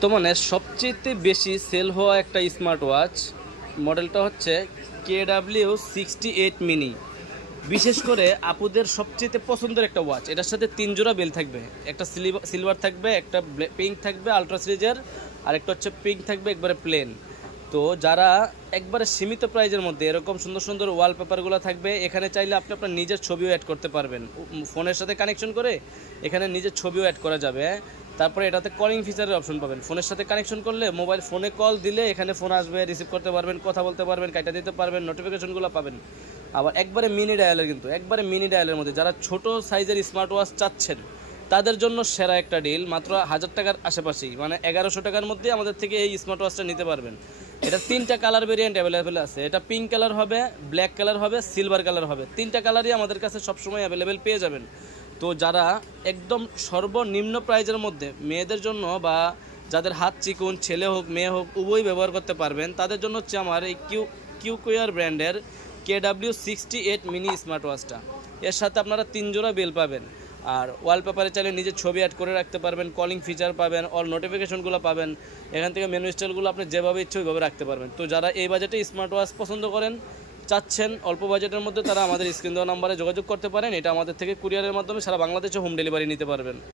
বর্তমানে সবচেয়ে বেশি সেল হওয়া একটা স্মার্ট ওয়াচ মডেলটা হচ্ছে KW68 মিনি। বিশেষ করে আপুদের সবচেয়ে পছন্দের একটা ওয়াচ। এটার সাথে 3 জোড়া বেল থাকবে, একটা সিলভার থাকবে, একটা পিঙ্ক থাকবে আলট্রা সিরিজের, আর একটা হচ্ছে পিঙ্ক থাকবে একবারে প্লেন। তো যারা একবারে সীমিত প্রাইজের মধ্যে এরকম সুন্দর সুন্দর ওয়ালপেপারগুলো থাকবে, এখানে চাইলে আপনি আপনার নিজের ছবিও অ্যাড করতে পারবেন। ফোনের সাথে কানেকশন করে এখানে নিজের ছবিও অ্যাড করা যাবে। তারপরে এটাতে কলিং ফিচারের অপশন পাবেন। ফোনের সাথে কানেকশন করলে মোবাইল ফোনে কল দিলে এখানে ফোন আসবে, রিসিভ করতে পারবেন, কথা বলতে পারবেন, কাটা দিতে পারবেন, নোটিফিকেশনগুলো পাবেন। আবার একবারে মিনি ডায়ালের, কিন্তু একবারে মিনি ডায়ালের মধ্যে যারা ছোট সাইজের স্মার্ট ওয়াচ চাচ্ছেন তাদের জন্য সেরা একটা ডিল। মাত্র 1000 টাকার আশেপাশেই, মানে 1100 টাকার মধ্যে আমাদের থেকে এই স্মার্ট ওয়াচটা নিতে পারবেন। এটা 3টা কালার ভেরিয়েন্ট অ্যাভেলেবেল আছে। এটা পিঙ্ক কালার হবে, ব্ল্যাক কালার হবে, সিলভার কালার হবে। 3টা কালারই আমাদের কাছে সবসময় অ্যাভেলেবেল পেয়ে যাবেন। তো যারা একদম সর্বনিম্ন প্রাইজের মধ্যে মেয়েদের জন্য বা যাদের হাত চিকুন, ছেলে হোক মেয়ে হোক উভয়ই ব্যবহার করতে পারবেন, তাদের জন্য হচ্ছে আমার এই কিউকোয়ার ব্র্যান্ডের KW68 মিনি স্মার্ট ওয়াচটা। এর সাথে আপনারা 3 জোড়া বেল পাবেন, আর ওয়ালপেপারে চাইলে নিজের ছবি অ্যাড করে রাখতে পারবেন, কলিং ফিচার পাবেন, অল নোটিফিকেশনগুলো পাবেন। এখান থেকে মেনু স্টাইলগুলো আপনি যেভাবে ইচ্ছে ওইভাবে রাখতে পারবেন। তো যারা এই বাজেটে স্মার্ট ওয়াচ পছন্দ করেন, চাচ্ছেন অল্প বাজেটের মধ্যে, তারা আমাদের স্ক্রিন দেওয়া নাম্বারে যোগাযোগ করতে পারেন। এটা আমাদের থেকে কুরিয়ারের মাধ্যমে সারা বাংলাদেশে হোম ডেলিভারি নিতে পারবেন।